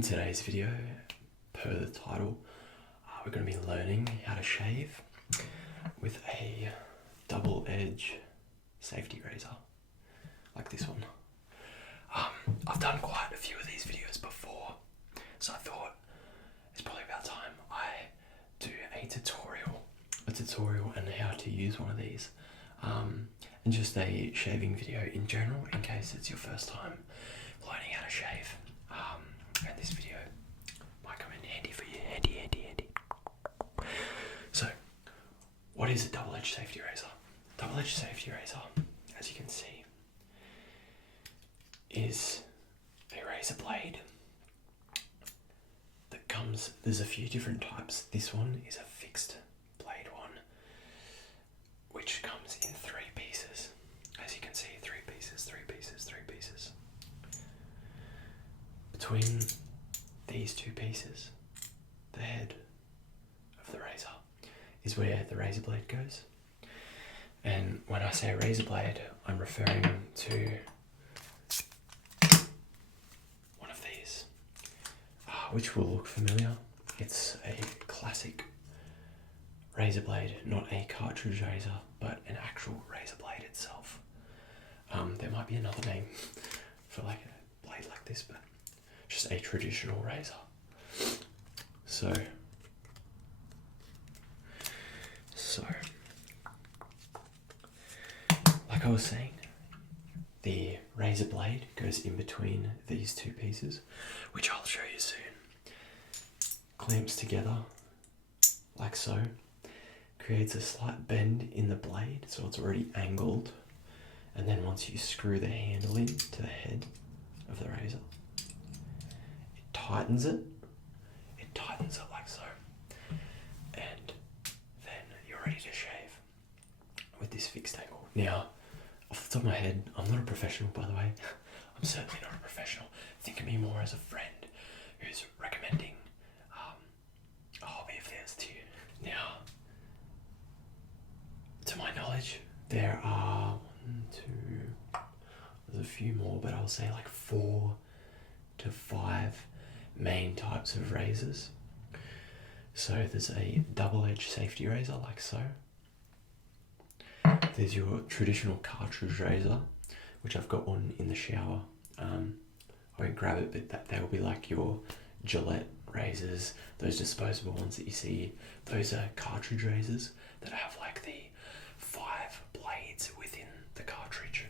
In today's video, per the title, we're going to be learning how to shave with a double edge safety razor, like this one. I've done quite a few of these videos before, so I thought it's probably about time I do a tutorial on how to use one of these, and just a shaving video in general, in case it's your first time learning how to shave. And this video might come in handy for you, handy. So, what is a double-edged safety razor? Double-edged safety razor, as you can see, is a razor blade that comes, there's a few different types. This one is a fixed blade one, which comes in 3 pieces. As you can see, 3 pieces. Between these 2 pieces, the head of the razor is where the razor blade goes. And when I say razor blade, I'm referring to one of these, which will look familiar. It's a classic razor blade, not a cartridge razor, but an actual razor blade itself. There might be another name for like a blade like this, but just a traditional razor. So like I was saying, the razor blade goes in between these 2 pieces, which I'll show you soon. Clamps together like so, creates a slight bend in the blade, so it's already angled, and then once you screw the handle in to the head of the razor, it tightens it like so, and then you're ready to shave with this fixed angle. Now, off the top of my head, I'm not a professional, by the way. I'm certainly not a professional. Think of me more as a friend who's recommending a hobby of theirs to you. Now, to my knowledge, there are there's a few more, but I'll say like 4 to 5 main types of razors. So there's a double-edged safety razor like so. There's your traditional cartridge razor, which I've got one in the shower. I won't grab it, but they will be like your Gillette razors, those disposable ones that you see. Those are cartridge razors that have like the 5 blades within the cartridge.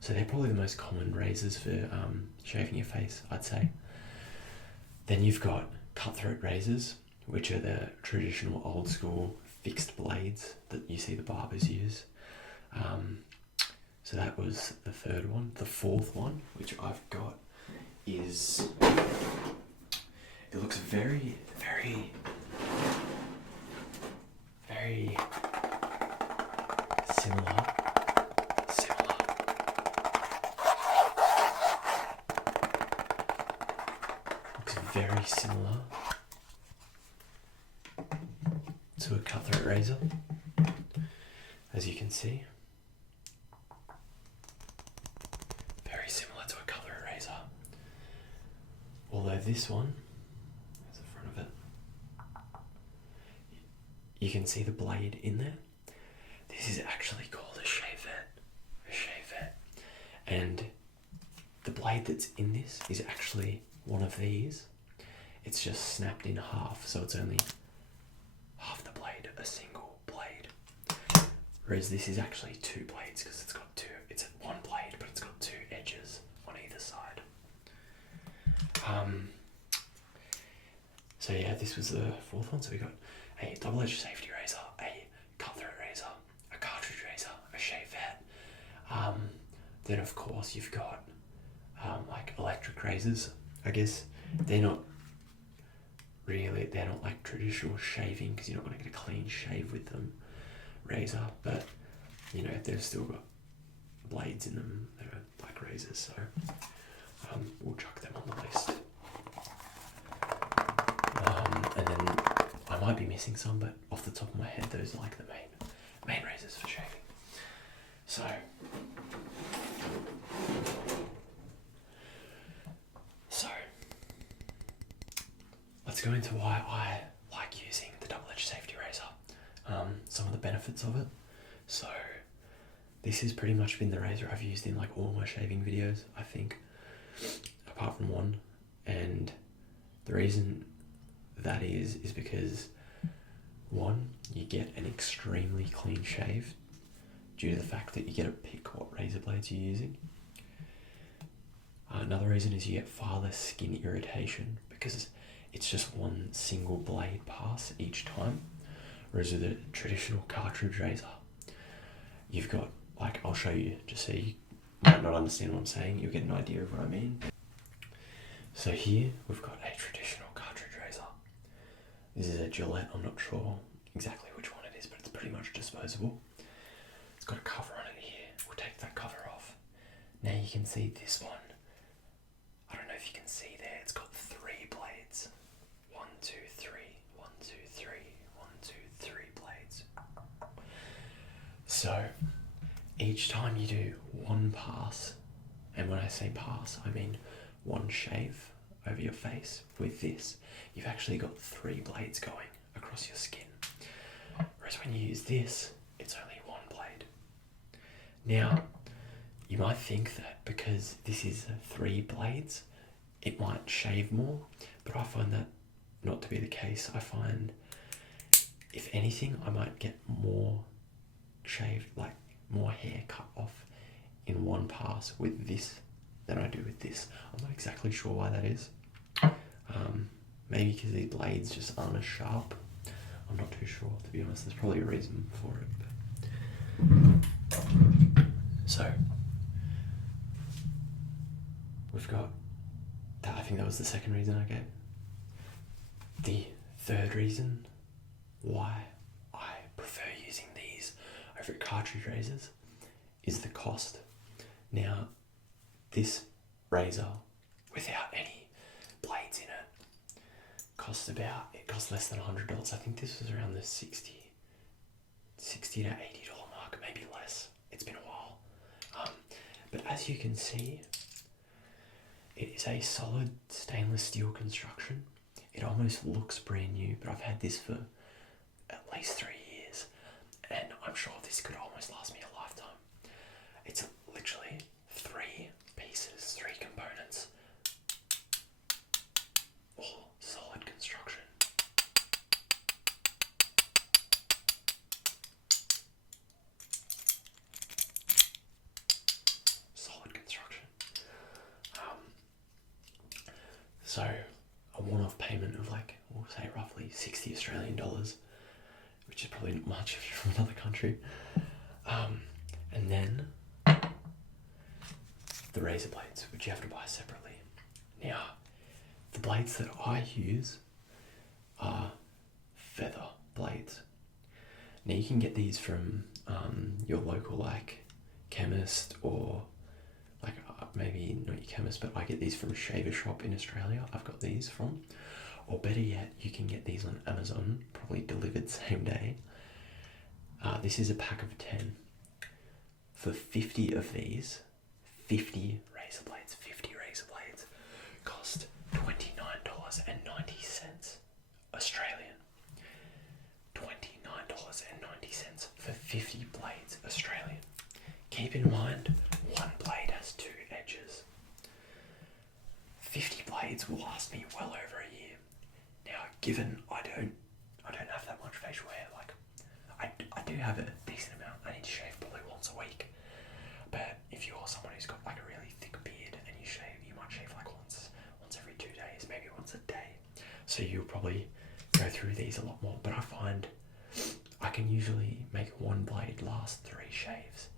So they're probably the most common razors for shaving your face, I'd say. Then you've got cutthroat razors, which are the traditional old school fixed blades that you see the barbers use. So that was the 3rd one. The 4th one, which I've got, is, it looks very similar. Looks very similar to a cutthroat razor, as you can see. Very similar to a cutthroat razor. Although this one, there's the front of it, you can see the blade in there. This is actually called a shavette. And the blade that's in this is actually one of these. It's just snapped in half, so it's only half the blade, a single blade. Whereas this is actually 2 blades, because it's got 2. It's 1 blade, but it's got 2 edges on either side. So yeah, this was the 4th one. So we got a double-edged safety razor, a cutthroat razor, a cartridge razor, a shavette. Then of course you've got like electric razors. I guess they're not like traditional shaving, because you're not going to get a clean shave with them razor, but you know, they've still got blades in them that are like razors, so we'll chuck them on the list. And then I might be missing some, but off the top of my head, those are like the main razors for shaving. So let's go into why I like using the double-edged safety razor. Some of the benefits of it. So this has pretty much been the razor I've used in like all my shaving videos, I think, apart from one. And the reason that is because one, you get an extremely clean shave due to the fact that you get to pick what razor blades you're using. Another reason is you get far less skin irritation because it's just one single blade pass each time. Whereas with a traditional cartridge razor, you've got, like, I'll show you just so you might not understand what I'm saying, you'll get an idea of what I mean. So here we've got a traditional cartridge razor. This is a Gillette, I'm not sure exactly which one it is, but it's pretty much disposable. It's got a cover on it here. We'll take that cover off. Now you can see this one. I don't know if you can see there, it's got 3 blades. 1, 2, 3, 1, 2, 3, 1, 2, 3 blades. So each time you do one pass, and when I say pass, I mean one shave over your face with this, you've actually got 3 blades going across your skin. Whereas when you use this, it's only 1 blade. Now, you might think that because this is 3 blades, it might shave more, but I find that not to be the case. I find, if anything, I might get more shaved, like more hair cut off in one pass with this than I do with this. I'm not exactly sure why that is. Maybe because the blades just aren't as sharp. I'm not too sure, to be honest. There's probably a reason for it. But... So, we've got that. I think that was the second reason I gave. The third reason why I prefer using these over cartridge razors is the cost. Now, this razor, without any blades in it, costs less than $100. I think this was around the $60 to $80 mark, maybe less. It's been a while. But as you can see, it is a solid stainless steel construction. It almost looks brand new, but I've had this for at least 3 years, and I'm sure this could almost last me a lifetime. It's literally 3 pieces, 3 components, all solid construction. Solid construction. So a one-off payment of, like, we'll say roughly 60 Australian dollars, which is probably not much if you're from another country. And then the razor blades, which you have to buy separately. Now, the blades that I use are feather blades. Now you can get these from your local, like, chemist, or like maybe not your chemist, but I get these from a shaver shop in Australia. I've got these from, or better yet, you can get these on Amazon, probably delivered same day. This is a pack of 10. For 50 of these, 50 razor blades cost $29.90 Australian. $29.90 for 50 blades Australian. Keep in mind, one blade has 2 edges. 50 blades will last me well over a year. Now, given I don't have that much facial hair, like I do have a decent amount. I need to shave probably once a week. But if you're someone who's got like a really thick beard and you might shave like once every 2 days, maybe once a day. So you'll probably go through these a lot more. But I find I can usually make one blade last 3 shaves.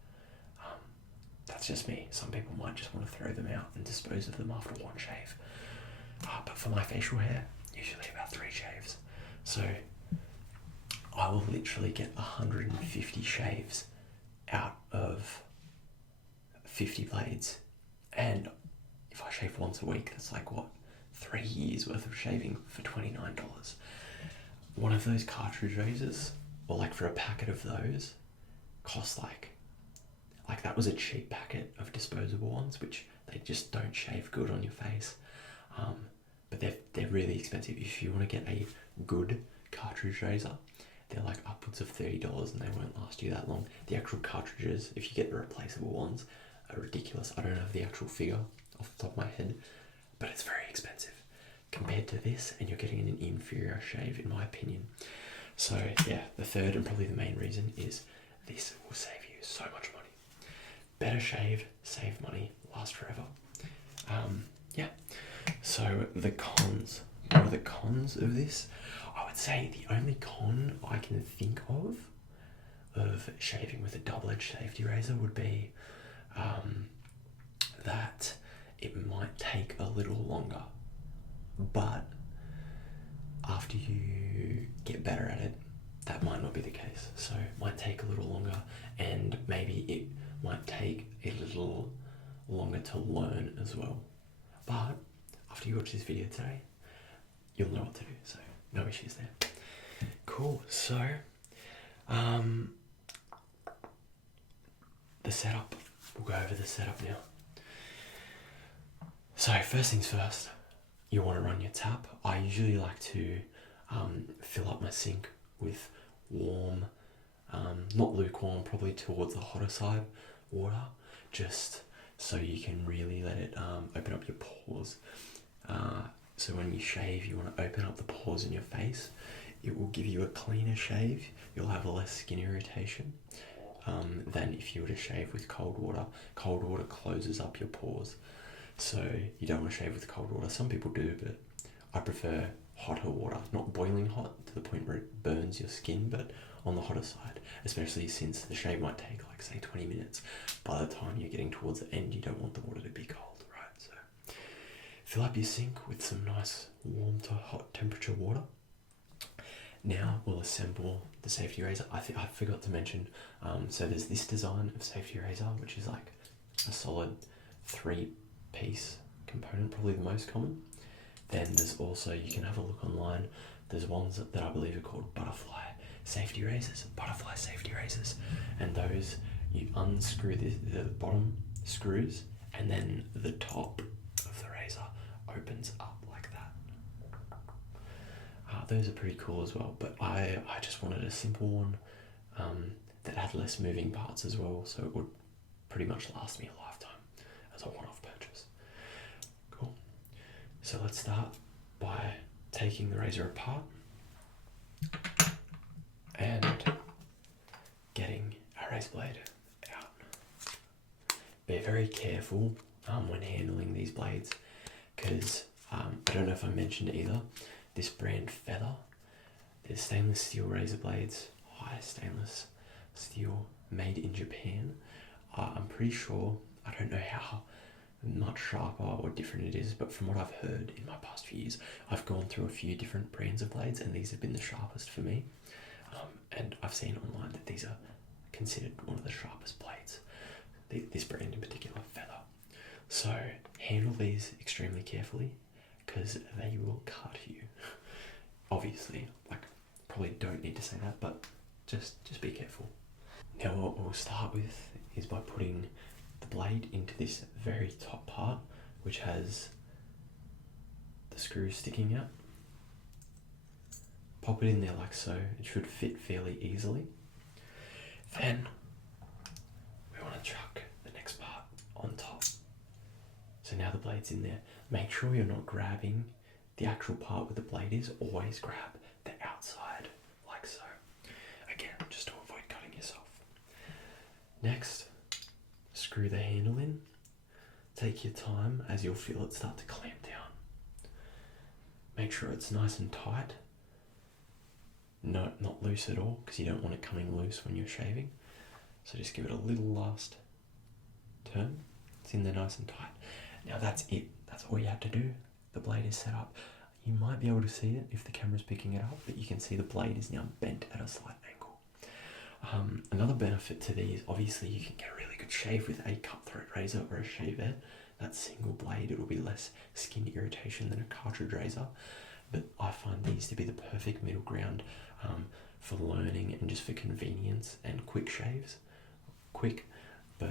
That's just me. Some people might just want to throw them out and dispose of them after one shave. But for my facial hair, usually about 3 shaves. So I will literally get 150 shaves out of 50 blades. And if I shave once a week, that's like, what, 3 years worth of shaving for $29. One of those cartridge razors, or like for a packet of those, costs like that was a cheap packet of disposable ones, which they just don't shave good on your face. but they're really expensive. If you want to get a good cartridge razor, they're like upwards of $30 and they won't last you that long. The actual cartridges, if you get the replaceable ones, are ridiculous. I don't have the actual figure off the top of my head, but it's very expensive compared to this, and you're getting an inferior shave in my opinion. So yeah, the third and probably the main reason is this will save you so much money. Better shave, save money, last forever. Yeah, so the cons. What are the cons of this? I would say the only con I can think of shaving with a double-edged safety razor would be that it might take a little longer, but after you get better at it, that might not be the case. So it might take a little longer, and maybe it might take a little longer to learn as well. But after you watch this video today, you'll know what to do, so no issues there. Cool. So the setup, we'll go over the setup now. So first things first, you want to run your tap. I usually like to fill up my sink with warm, not lukewarm, probably towards the hotter side water, just so you can really let it open up your pores. So when you shave, you want to open up the pores in your face. It will give you a cleaner shave. You'll have less skin irritation than if you were to shave with cold water. Cold water closes up your pores, so you don't want to shave with cold water. Some people do, but I prefer hotter water, not boiling hot to the point where it burns your skin, but on the hotter side, especially since the shave might take like say 20 minutes. By the time you're getting towards the end, you don't want the water to be cold, right? So fill up your sink with some nice warm to hot temperature water. Now we'll assemble the safety razor. I forgot to mention, so there's this design of safety razor, which is like a solid 3-piece component, probably the most common. Then there's also, you can have a look online, there's ones that I believe are called butterfly safety razors, and those, you unscrew the bottom screws, and then the top of the razor opens up like that. Those are pretty cool as well, but I just wanted a simple one that had less moving parts as well, so it would pretty much last me a lifetime as a one-off purchase. Cool. So let's start by taking the razor apart and getting our razor blade out. Be very careful when handling these blades, because I don't know if I mentioned either, this brand Feather, they're stainless steel razor blades, high stainless steel, made in Japan. I'm pretty sure, I don't know how much sharper or different it is, but from what I've heard in my past few years, I've gone through a few different brands of blades, and these have been the sharpest for me. And I've seen online that these are considered one of the sharpest blades, this brand in particular, Feather. So handle these extremely carefully, because they will cut you. Obviously, like, probably don't need to say that, but just be careful. Now what we'll start with is by putting the blade into this very top part, which has the screws sticking out. Pop it in there like so. It should fit fairly easily. Then we want to chuck the next part on top. So now the blade's in there. Make sure you're not grabbing the actual part where the blade is. Always grab the outside like so. Again, just to avoid cutting yourself. Next, screw the handle in. Take your time as you'll feel it start to clamp down. Make sure it's nice and tight. No, not loose at all, because you don't want it coming loose when you're shaving. So just give it a little last turn. It's in there nice and tight. Now that's it. That's all you have to do. The blade is set up. You might be able to see it if the camera's picking it up, but you can see the blade is now bent at a slight angle. Another benefit to these, obviously you can get a really good shave with a cutthroat razor or a shaver. That single blade, it will be less skin irritation than a cartridge razor. But I find these to be the perfect middle ground for learning and just for convenience and quick shaves. But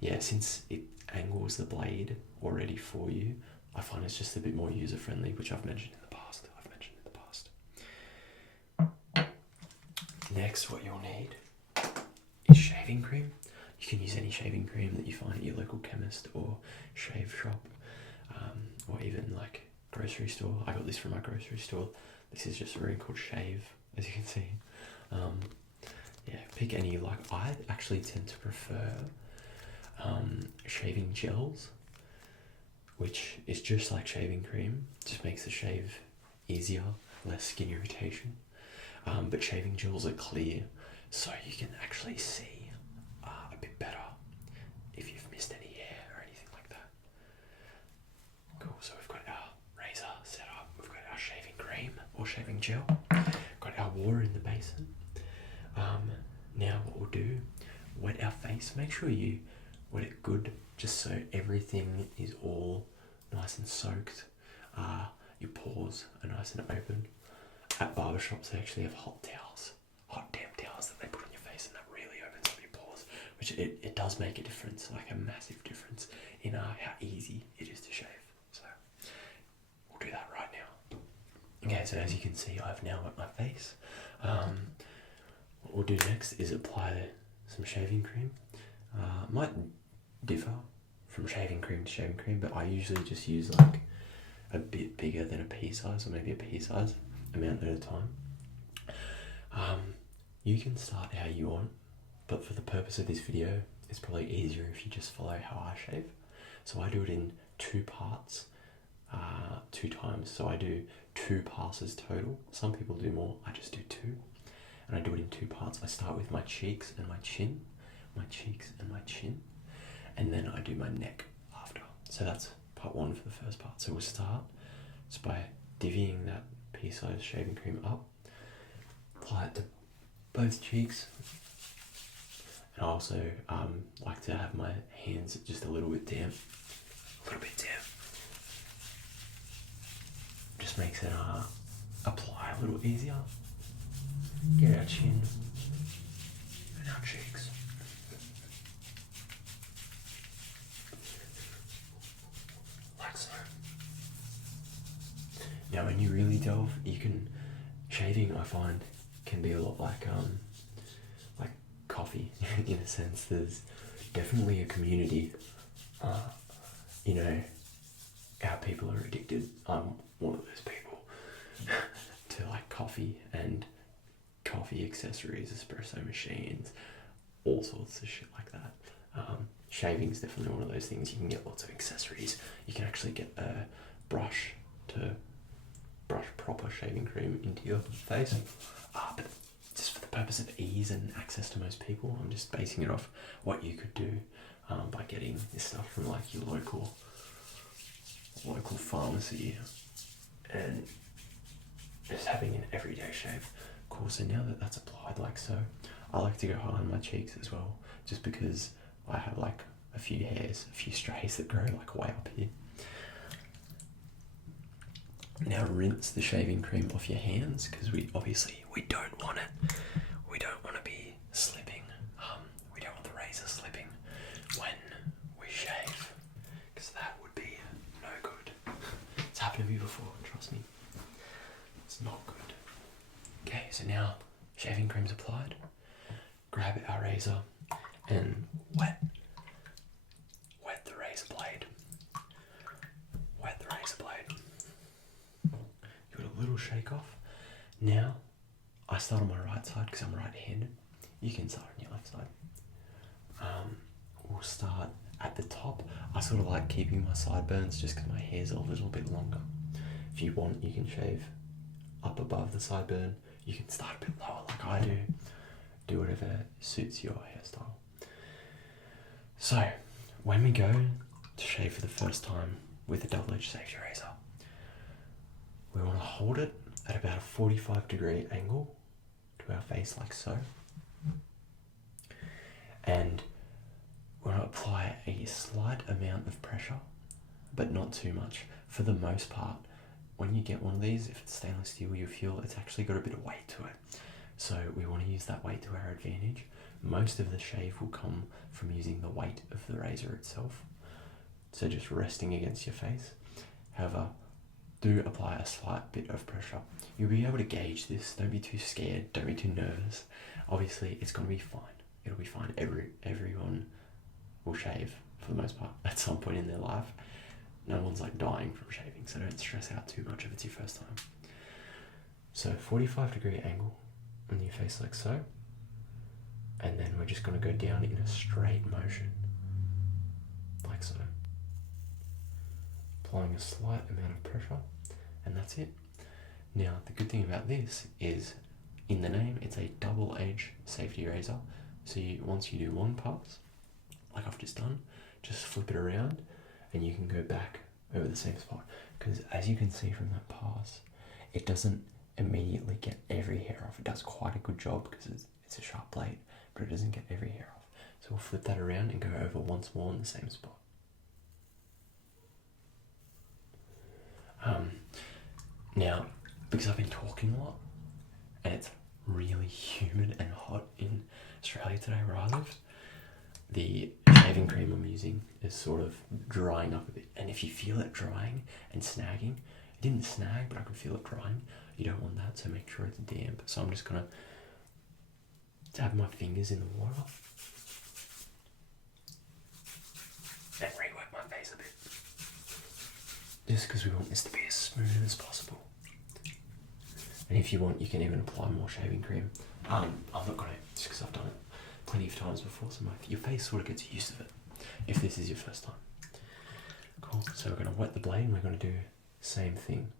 yeah, since it angles the blade already for you, I find it's just a bit more user friendly, which I've mentioned in the past. Next, what you'll need is shaving cream. You can use any shaving cream that you find at your local chemist or shave shop, or even like grocery store. I got this from my grocery store. This is just a brand called Shave, as you can see. Yeah, pick any. Like, I actually tend to prefer shaving gels, which is just like shaving cream, just makes the shave easier, less skin irritation. But shaving gels are clear, so you can actually see a bit better if you've missed any hair or anything like that. Cool, so we've got our razor set up, we've got our shaving cream or shaving gel, got our water in the basin. Now what we'll do, wet our face, make sure you wet it good, just so everything is all nice and soaked. Your pores are nice and open. At barbershops, they actually have hot damp towels that they put on your face, and that really opens up your pores, which it does make a difference, like a massive difference in how easy it is to shave. So we'll do that right now. Okay, so as you can see, I've now wet my face. What we'll do next is apply some shaving cream. Might differ from shaving cream to shaving cream, but I usually just use like a bit bigger than a pea size, or maybe a pea size amount at a time. You can start how you want, but for the purpose of this video, it's probably easier if you just follow how I shave. So I do it in 2 parts, 2 times. So I do 2 passes total. Some people do more, I just do 2. And I do it in 2 parts. I start with my cheeks and my chin, my cheeks and my chin, and then I do my neck after. So that's part 1 for the first part. So we'll start just by divvying that pea-sized shaving cream up, apply it to both cheeks, and I also like to have my hands just a little bit damp, just makes it apply a little easier. Get our chin and our cheeks. Like so. Now when you really delve, shaving I find can be a lot like coffee in a sense. There's definitely a community, how people are addicted. I'm one of those people to like coffee and coffee accessories, espresso machines, all sorts of shit like that. Shaving is definitely one of those things. You can get lots of accessories. You can actually get a brush to brush proper shaving cream into your face. But just for the purpose of ease and access to most people, I'm just basing it off what you could do by getting this stuff from like your local pharmacy and just having an everyday shave. Cool, so now that that's applied like so, I like to go high on my cheeks as well, just because I have like a few strays that grow like way up here. Now rinse the shaving cream off your hands, because we don't want it. We don't want to be slipping. We don't want the razor slipping when we shave, because that would be no good. It's happened to me before, trust me. It's not good. Okay, so now shaving cream's applied. Grab our razor and wet the razor blade. Wet the razor blade. Give it a little shake off. Now, I start on my right side because I'm right-handed. You can start on your left side. We'll start at the top. I sort of like keeping my sideburns just because my hair's a little bit longer. If you want, you can shave up above the sideburn. You can start a bit lower like I do. Do whatever suits your hairstyle. So, when we go to shave for the first time with a double-edged safety razor, we want to hold it at about a 45-degree angle to our face like so. And we're going to apply a slight amount of pressure, but not too much. For the most part, when you get one of these, if it's stainless steel, you feel it's actually got a bit of weight to it. So we want to use that weight to our advantage. Most of the shave will come from using the weight of the razor itself. So just resting against your face. However, do apply a slight bit of pressure. You'll be able to gauge this. Don't be too scared. Don't be too nervous. Obviously, it's going to be fine. It'll be fine. Everyone will shave for the most part at some point in their life. No one's like dying from shaving, so don't stress out too much if it's your first time. So 45-degree angle on your face like so. And then we're just going to go down in a straight motion, like so. Applying a slight amount of pressure, and that's it. Now, the good thing about this is, in the name, it's a double-edge safety razor. So once you do one pass, like I've just done, just flip it around, and you can go back over the same spot. Because as you can see from that pass, it doesn't immediately get every hair off. It does quite a good job because it's a sharp blade, but it doesn't get every hair off. So we'll flip that around and go over once more in the same spot. Now, because I've been talking a lot, and it's really humid and hot in Australia today where I live, the shaving cream I'm using is sort of drying up a bit. And if you feel it drying and snagging, it didn't snag, but I could feel it drying. You don't want that, so make sure it's damp. So I'm just gonna dab my fingers in the water and re-wet my face a bit. Just because we want this to be as smooth as possible. And if you want, you can even apply more shaving cream. I'm not gonna, just because I've done it plenty of times before, so your face sort of gets used to it, if this is your first time. Cool, so we're gonna wet the blade and we're gonna do same thing.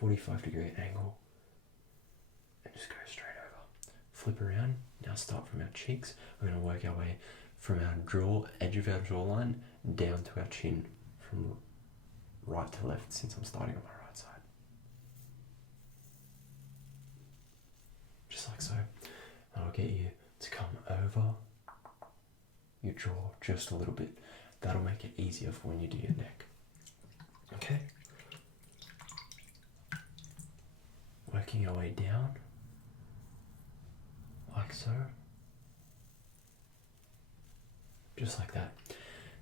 45-degree angle, and just go straight over. Flip around, now start from our cheeks. We're gonna work our way from our edge of our jawline, down to our chin, from right to left, since I'm starting on my right side. Just like so. That'll get you to come over your jaw just a little bit. That'll make it easier for when you do your neck. Okay? Working our way down, like so. Just like that.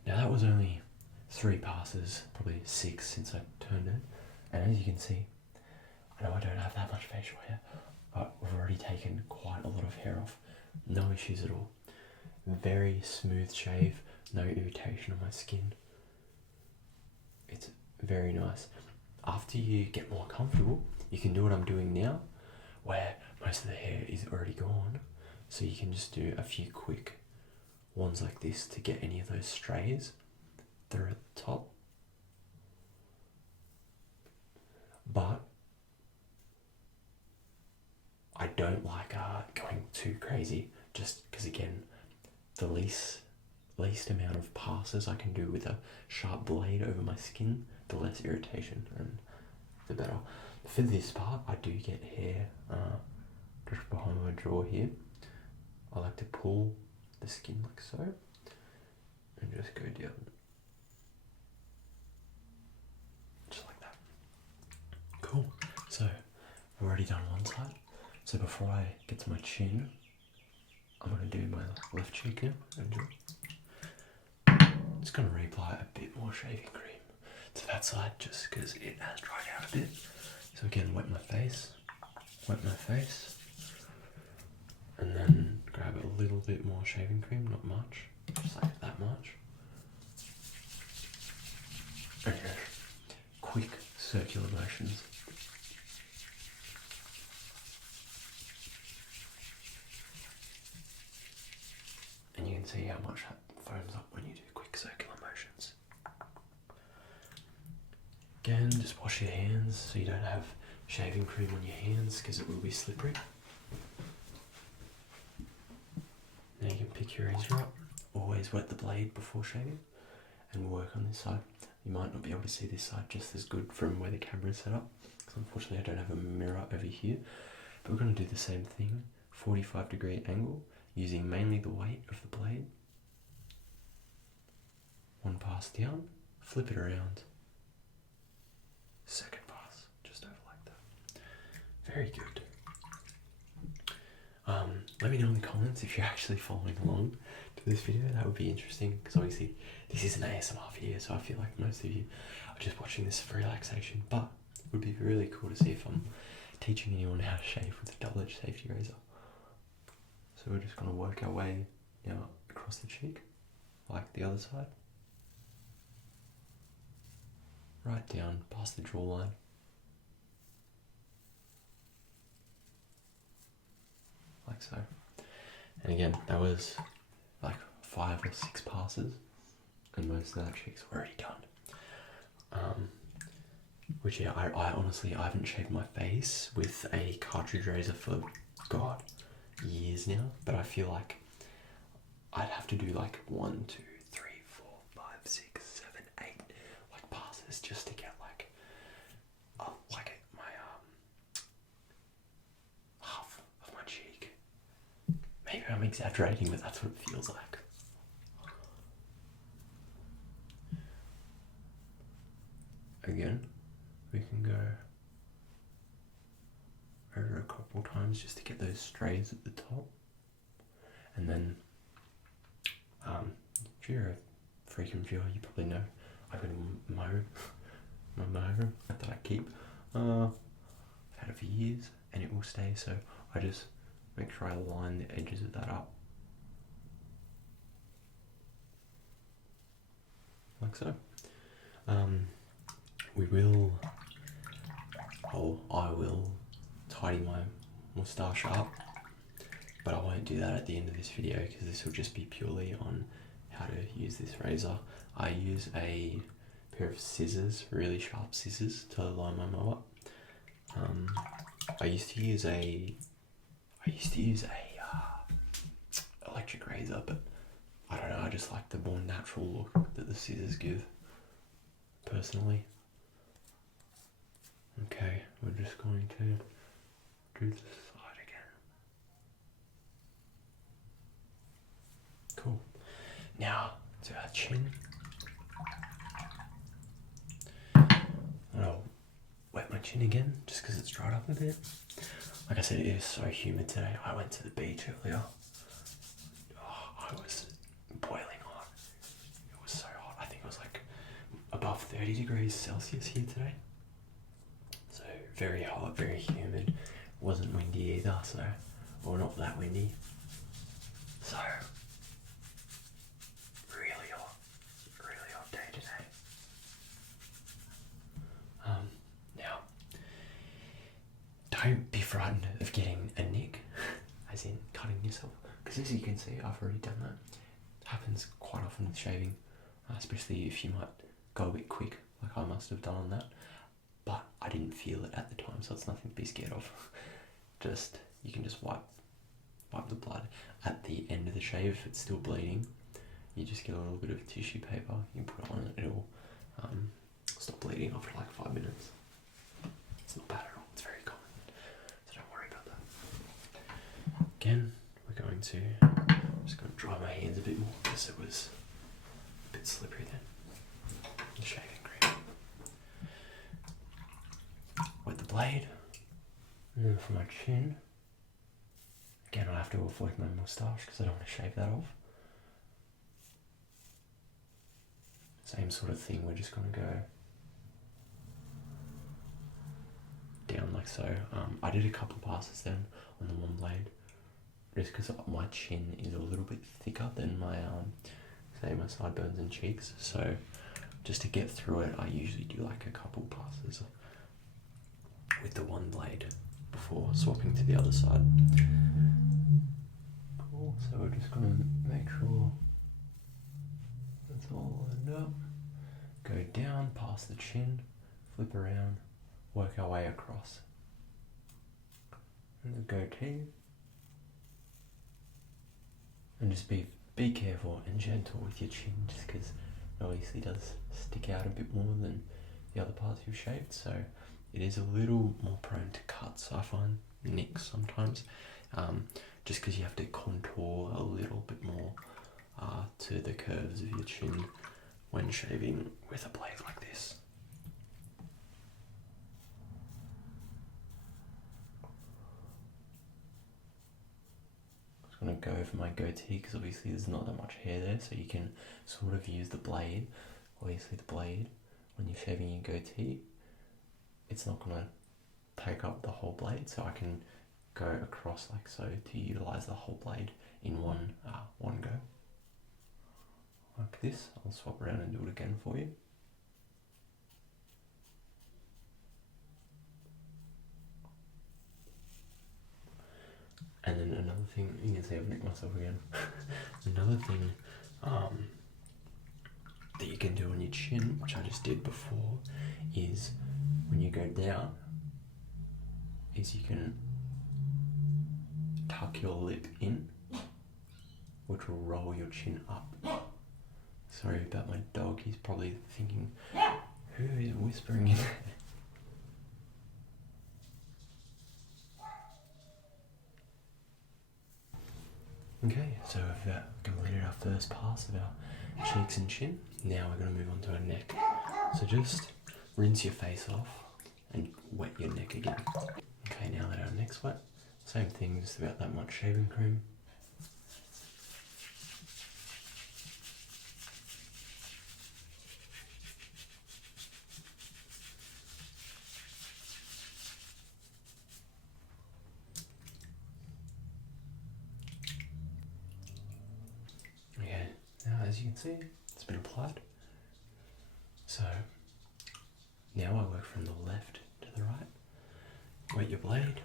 Now that was only 3 passes, probably 6 since I turned it. And as you can see, I know I don't have that much facial hair, but we've already taken quite a lot of hair off. No issues at all. Very smooth shave, no irritation on my skin. It's very nice. After you get more comfortable, you can do what I'm doing now, where most of the hair is already gone. So you can just do a few quick ones like this to get any of those strays that are at the top. But I don't like going too crazy, just because again, the least amount of passes I can do with a sharp blade over my skin, the less irritation and the better. For this part, I do get hair just behind my jaw here. I like to pull the skin like so, and just go down, just like that. Cool. So I've already done one side. So before I get to my chin, I'm going to do my left cheek now. I'm just going to reapply a bit more shaving cream to that side, just because it has dried out a bit. So again, wet my face, and then grab a little bit more shaving cream, not much, just like that much. And just quick circular motions. And you can see how much that foams up when you do quick circular motions. Again, just wash your hands so you don't have shaving cream on your hands, because it will be slippery. Now you can pick your razor up. Always wet the blade before shaving, and work on this side. You might not be able to see this side just as good from where the camera is set up, because unfortunately I don't have a mirror over here. But we're going to do the same thing, 45-degree angle, using mainly the weight of the blade. One pass down, flip it around. Second pass, just over like that. Very good. Let me know in the comments if you're actually following along to this video. That would be interesting, because obviously this is an ASMR video, so I feel like most of you are just watching this for relaxation, but it would be really cool to see if I'm teaching anyone how to shave with a double-edged safety razor. So we're just going to work our way now across the cheek, like the other side, right down past the jawline. Like so. And again, that was like 5 or 6 passes, and most of that cheek's already done. Which yeah, I honestly, I haven't shaved my face with a cartridge razor for, God, years now, but I feel like I'd have to do like 1, 2, 3, 4, 5, 6, 7, 8 like passes just to get like my half of my cheek. Maybe I'm exaggerating, but that's what it feels like. Again, we can go over a couple times just to get those strays at the top. And then, if you're a frequent viewer, you probably know I've got a mower that I keep. I've had it for years, and it will stay, so I just make sure I line the edges of that up. Like so. I will tidy my moustache up, but I won't do that at the end of this video, because this will just be purely on how to use this razor. I use a pair of scissors, really sharp scissors, to line my mower. I used to use a electric razor, but I don't know, I just like the more natural look that the scissors give, personally. Okay, we're just going to do this side again. Cool. Now to our chin. I'll wet my chin again, just because it's dried up a bit. Like I said, it is so humid today. I went to the beach earlier. Oh, I was boiling hot. It was so hot. I think it was like above 30 degrees Celsius here today. So very hot, very humid. Wasn't windy either, so, or not that windy. So really hot day today. Now, don't be frightened of getting a nick, as in cutting yourself, because as you can see, I've already done that. It happens quite often with shaving, especially if you might go a bit quick, like I must have done on that. But I didn't feel it at the time, so it's nothing to be scared of. You can just wipe the blood at the end of the shave. If it's still bleeding, you just get a little bit of tissue paper, you put it on it, it'll stop bleeding after like 5 minutes. It's not bad at all, it's very common, so don't worry about that. Again, I'm just going to dry my hands a bit more, because it was a bit slippery then, the shaving cream. Wet the blade, and then for my chin, again I have to avoid my moustache because I don't want to shave that off. Same sort of thing, we're just going to go down like so. I did a couple of passes then on the one blade, just because my chin is a little bit thicker than my my sideburns and cheeks, so just to get through it I usually do like a couple passes with the one blade before swapping to the other side. Cool, so we're just going to make sure that's all lined up. Go down past the chin, flip around, work our way across. And the goatee. And just be careful and gentle with your chin, just because it obviously does stick out a bit more than the other parts you've shaved, so it is a little more prone to cuts, I find, nicks sometimes, just because you have to contour a little bit more to the curves of your chin when shaving with a blade like this. going to go over my goatee because obviously there's not that much hair there, so you can sort of use the blade. Obviously the blade, when you're shaving your goatee, it's not going to take up the whole blade, so I can go across like so to utilize the whole blade in one go. Like this. I'll swap around and do it again for you. And then another thing, you can see I've nicked myself again. Another thing that you can do on your chin, which I just did before, is when you go down, is you can tuck your lip in, which will roll your chin up. Sorry about my dog, he's probably thinking, who is whispering in there? Okay, so we've completed our first pass of our cheeks and chin. Now we're going to move on to our neck. So just rinse your face off and wet your neck again. Okay, now that our neck's wet, same thing, just about that much shaving cream. Okay, now as you can see, it's been applied. So now I work from the left to the right. Wet your blade.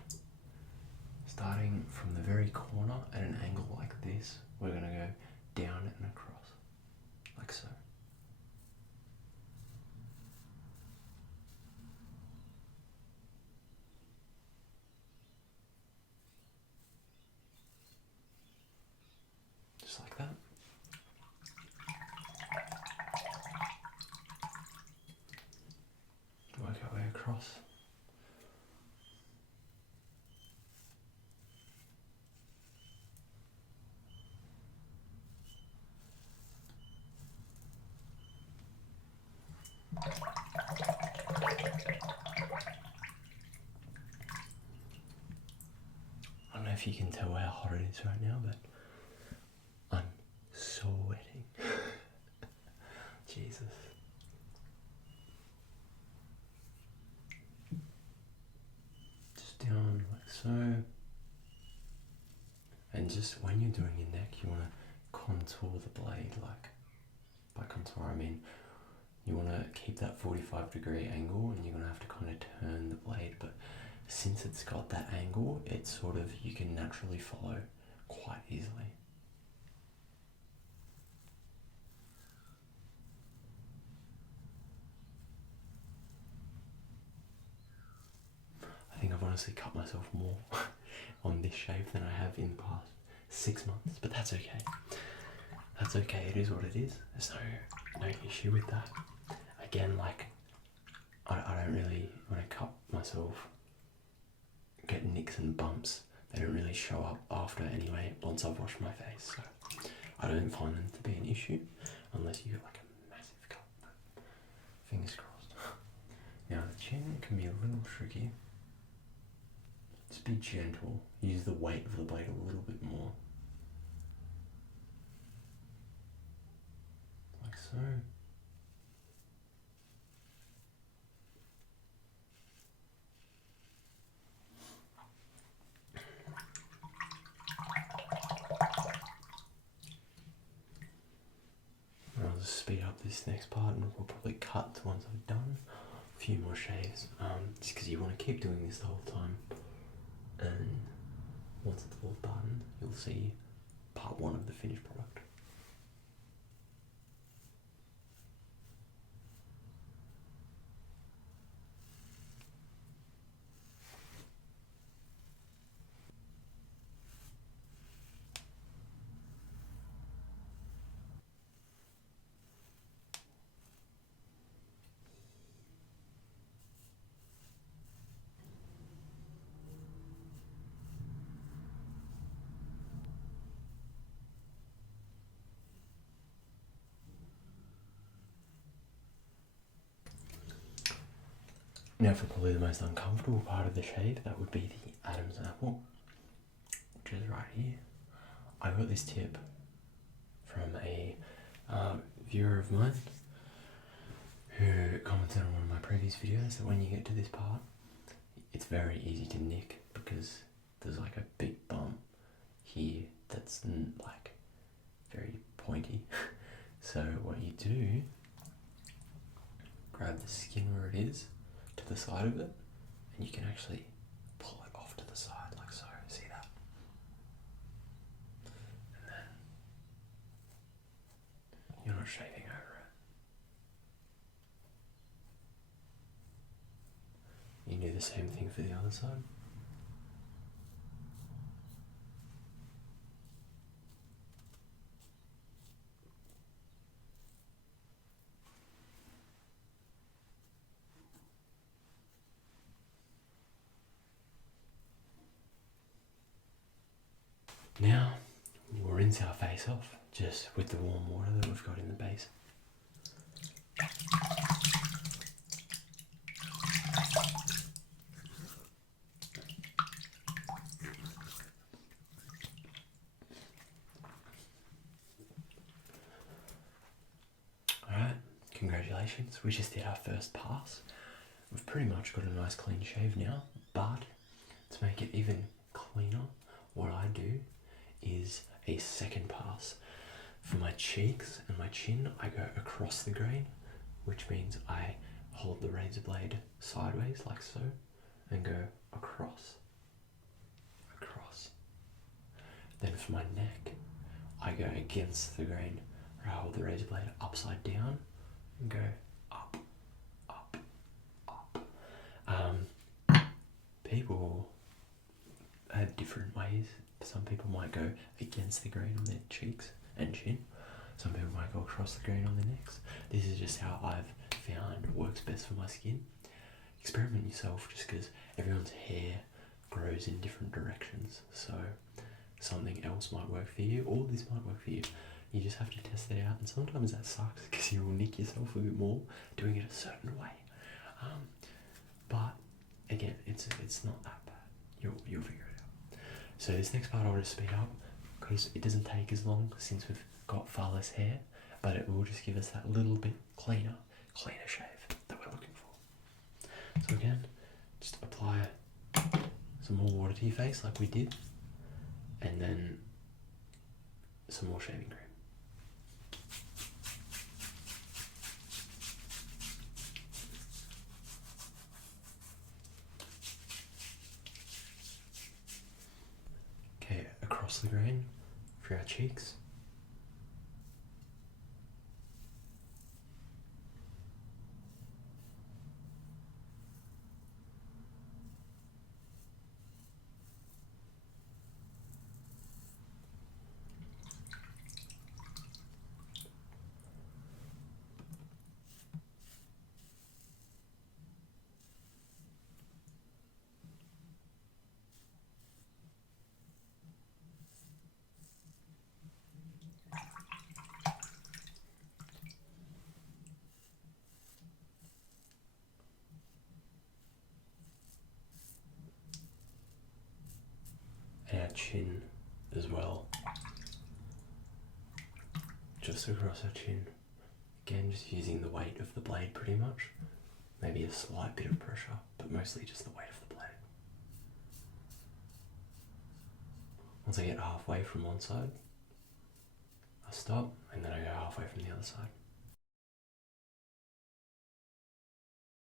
Starting from the very corner at an angle like this, we're going to go down and across, like so. Just like that. Work our way across. I don't know if you can tell how hot it is right now, but I'm sweating. Jesus. Just down like so. And just when you're doing your neck, you want to contour the blade, like, by contour I mean, you want to keep that 45-degree angle and you're going to have to kind of turn the blade, but since it's got that angle, it's sort of, you can naturally follow quite easily. I think I've honestly cut myself more on this shave than I have in the past 6 months, but that's okay. That's okay, it is what it is. There's no issue with that. Again, like, I don't really, when I cut myself, get nicks and bumps. They don't really show up after anyway, once I've washed my face. So I don't find them to be an issue, unless you get like a massive cut. Fingers crossed. Now the chin can be a little tricky. Just be gentle. Use the weight of the blade a little bit more. Like so. I'll just speed up this next part and we'll probably cut once I've done a few more shaves. Just because you want to keep doing this the whole time. And once it's all done, you'll see part 1 of the finished product. Now for probably the most uncomfortable part of the shave, that would be the Adam's apple, which is right here. got this tip from a viewer of mine who commented on one of my previous videos that when you get to this part, it's very easy to nick because there's like a big bump here that's like very pointy. So what you do, grab the skin where it is to the side of it, and you can actually pull it off to the side like so. See that? And then you're not shaving over it. You do the same thing for the other side. Now, we'll rinse our face off just with the warm water that we've got in the basin. Alright, congratulations, we just did our first pass. We've pretty much got a nice clean shave now, but to make it even cleaner, what I do is a second pass. For my cheeks and my chin, I go across the grain, which means I hold the razor blade sideways like so and go across. Then for my neck, I go against the grain, where I hold the razor blade upside down and go up. People have different ways. Some people might go against the grain on their cheeks and chin. Some people might go across the grain on their necks. This is just how I've found works best for my skin. Experiment yourself, just because everyone's hair grows in different directions. So something else might work for you, or this might work for you. You just have to test it out, and sometimes that sucks because you will nick yourself a bit more doing it a certain way. But again, it's not that bad. You'll figure it out. So this next part I'll just speed up because it doesn't take as long since we've got far less hair, but it will just give us that little bit cleaner shave that we're looking for. So again, just apply some more water to your face like we did, and then some more shaving cream. Okay, across the grain for our cheeks. And our chin as well. Just across our chin. Again, just using the weight of the blade pretty much. Maybe a slight bit of pressure, but mostly just the weight of the blade. Once I get halfway from one side, I stop, and then I go halfway from the other side.